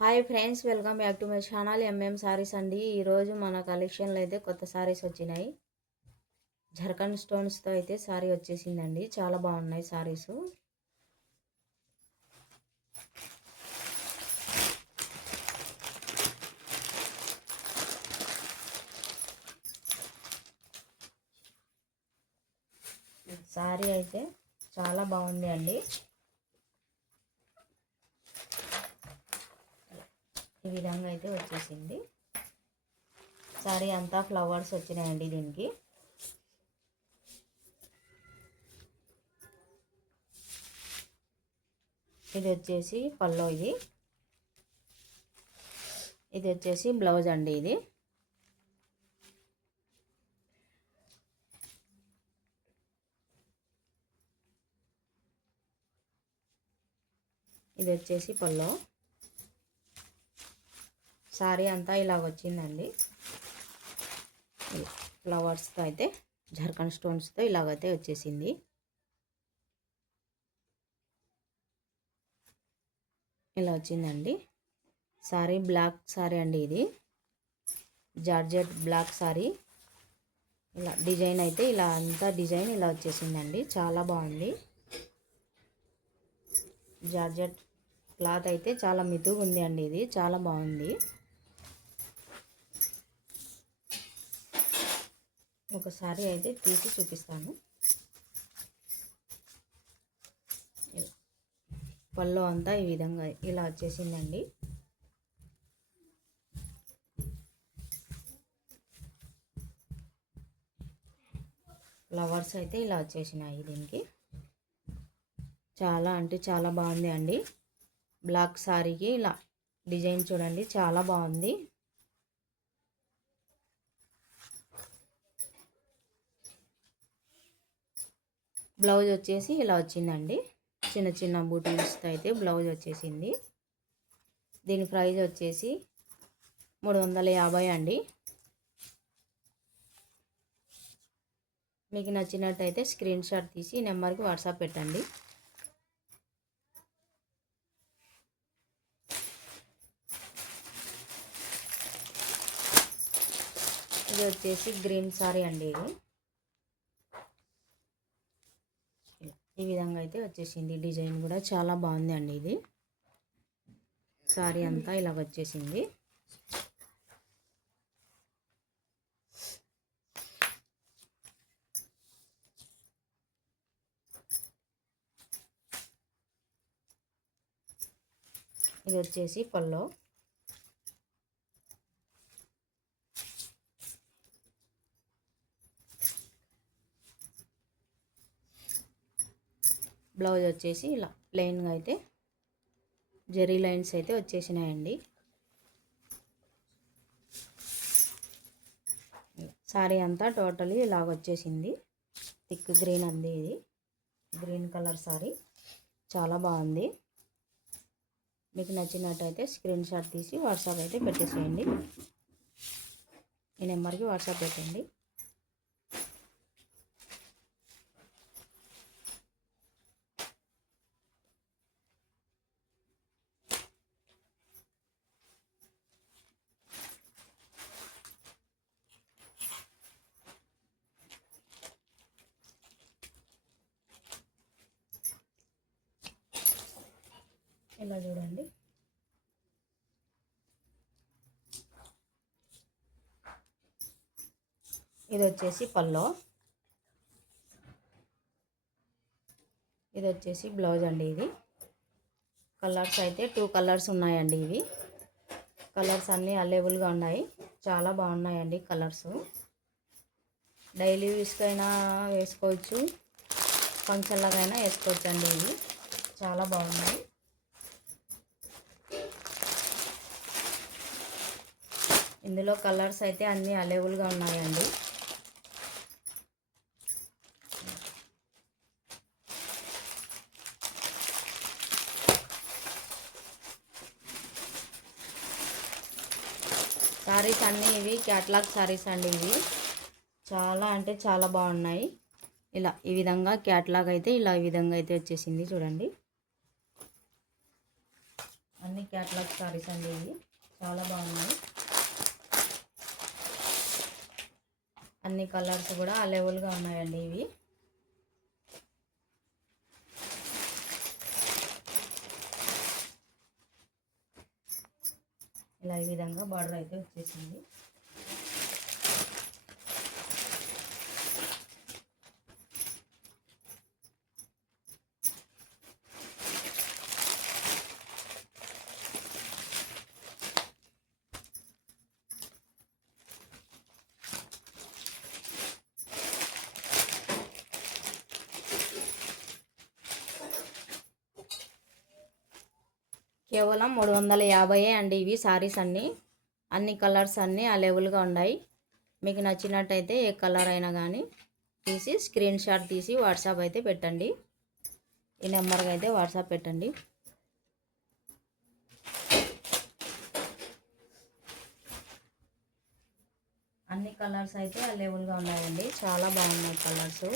Hi friends, welcome back to my channel MM saris అండి. ఈరోజు మన కలెక్షన్లో అయితే కొత్త సారీస్ వచ్చినాయి. జర్కన్ స్టోన్స్తో అయితే సారీ వచ్చేసిందండి. చాలా బాగున్నాయి సారీస్. సారీ అయితే చాలా బాగుంది అండి. ఈ విధంగా అయితే వచ్చేసింది. సారీ అంతా ఫ్లవర్స్ వచ్చినాయండి దీనికి. ఇది వచ్చేసి పల్లో, ఇది వచ్చేసి బ్లౌజ్ అండి. ఇది వచ్చేసి పల్లో. సారీ అంతా ఇలాగ వచ్చిందండి. ఫ్లవర్స్తో అయితే జర్కన్ స్టోన్స్తో ఇలాగైతే వచ్చేసింది. ఇలా వచ్చిందండి సారీ. బ్లాక్ సారీ అండి, ఇది జార్జెట్ బ్లాక్ సారీ. ఇలా డిజైన్ అయితే ఇలా అంతా డిజైన్ ఇలా వచ్చేసిందండి. చాలా బాగుంది. జార్జెట్ క్లాత్ అయితే చాలా మితుగా ఉంది అండి. ఇది చాలా బాగుంది. ఒకసారి అయితే తీసి చూపిస్తాను. పళ్ళు అంతా ఈ విధంగా ఇలా వచ్చేసిందండి. ఫ్లవర్స్ అయితే ఇలా వచ్చేసినాయి దీనికి. చాలా అంటే చాలా బాగుంది అండి. బ్లాక్ సారీకి ఇలా డిజైన్ చూడండి, చాలా బాగుంది. బ్లౌజ్ వచ్చేసి ఇలా వచ్చిందండి. చిన్న చిన్న బూటీస్తో అయితే బ్లౌజ్ వచ్చేసింది. దీని ప్రైస్ వచ్చేసి 350 అండి. మీకు నచ్చినట్టయితే స్క్రీన్ షాట్ తీసి నెంబర్కి వాట్సాప్ పెట్టండి. ఇది వచ్చేసి గ్రీన్ సారీ అండి. ఇది ఈ విధంగా అయితే వచ్చేసింది. డిజైన్ కూడా చాలా బాగుంది అండి. ఇది సారీ అంతా ఇలా వచ్చేసింది. ఇది వచ్చేసి పల్లో. బ్లౌజ్ వచ్చేసి ఇలా ప్లెయిన్గా అయితే జెరీ లైన్స్ అయితే వచ్చేసినాయండి. సారీ అంతా టోటలీ ఇలాగ వచ్చేసింది. థిక్ గ్రీన్ అండి. ఇది గ్రీన్ కలర్ సారీ చాలా బాగుంది. మీకు నచ్చినట్టయితే స్క్రీన్ షాట్ తీసి వాట్సాప్ అయితే పెట్టేసేయండి. ఈ నెంబర్కి వాట్సాప్ పెట్టండి. ఇలా చూడండి. ఇది వచ్చేసి పల్లో. ఇది వచ్చేసి బ్లౌజ్ అండి. ఇది కలర్స్ అయితే 2 కలర్స్ ఉన్నాయండి. ఇవి కలర్స్ అన్నీ అవైలబుల్గా ఉన్నాయి. చాలా బాగున్నాయండి కలర్స్. డైలీ యూస్కైనా వేసుకోవచ్చు, ఫంక్షన్లకైనా వేసుకోవచ్చు అండి. ఇవి చాలా బాగున్నాయి. ఇందులో కలర్స్ అయితే అన్నీ అవైలబుల్గా ఉన్నాయండి. సారీస్ అన్నీ ఇవి క్యాట్లాగ్ సారీస్ అండి. ఇవి చాలా అంటే చాలా బాగున్నాయి. ఇలా ఈ విధంగా క్యాట్లాగ్ అయితే ఇలా ఈ విధంగా అయితే వచ్చేసింది చూడండి. అన్ని క్యాట్లాగ్ సారీస్ అండి ఇవి, చాలా బాగున్నాయి. అన్ని కలర్స్ కూడా అవైలబుల్గా ఉన్నాయండి ఇవి. ఇలా ఈ విధంగా బార్డర్ అయితే వచ్చేసింది. కేవలం 350 అండి ఇవి సారీస్ అన్నీ. అన్ని కలర్స్ అన్నీ అవైలబుల్గా ఉన్నాయి. మీకు నచ్చినట్టయితే ఏ కలర్ అయినా కానీ తీసి స్క్రీన్ షాట్ తీసి వాట్సాప్ అయితే పెట్టండి. ఈ నెంబర్కి అయితే వాట్సాప్ పెట్టండి. అన్ని కలర్స్ అయితే అవైలబుల్గా ఉన్నాయండి, చాలా బాగున్నాయి కలర్స్.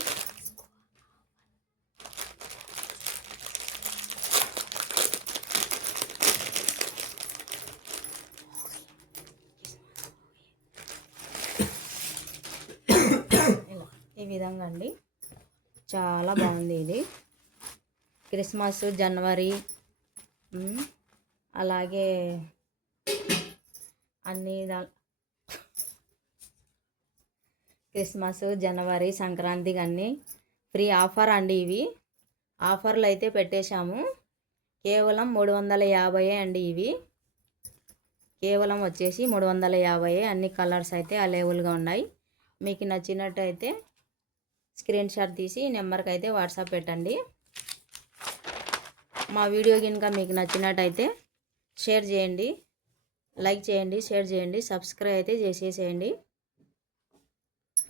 ఈ విధంగా అండి, చాలా బాగుంది ఇది. క్రిస్మస్, జనవరి, అలాగే అన్ని క్రిస్మస్, జనవరి, సంక్రాంతికి అన్నీ ఫ్రీ ఆఫర్ అండి ఇవి. ఆఫర్లు అయితే పెట్టేశాము. కేవలం 350 అండి ఇవి. కేవలం వచ్చేసి 350. అన్ని కలర్స్ అయితే అవైలబుల్గా ఉన్నాయి. మీకు నచ్చినట్టయితే స్క్రీన్ షాట్ తీసి ఈ నెంబర్కి అయితే వాట్సాప్ పెట్టండి. మా వీడియో కనుక మీకు నచ్చినట్టయితే షేర్ చేయండి, లైక్ చేయండి, షేర్ చేయండి, సబ్స్క్రైబ్ అయితే చేసేసేయండి.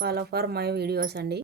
ఫాలో ఫర్ మై వీడియోస్ అండి.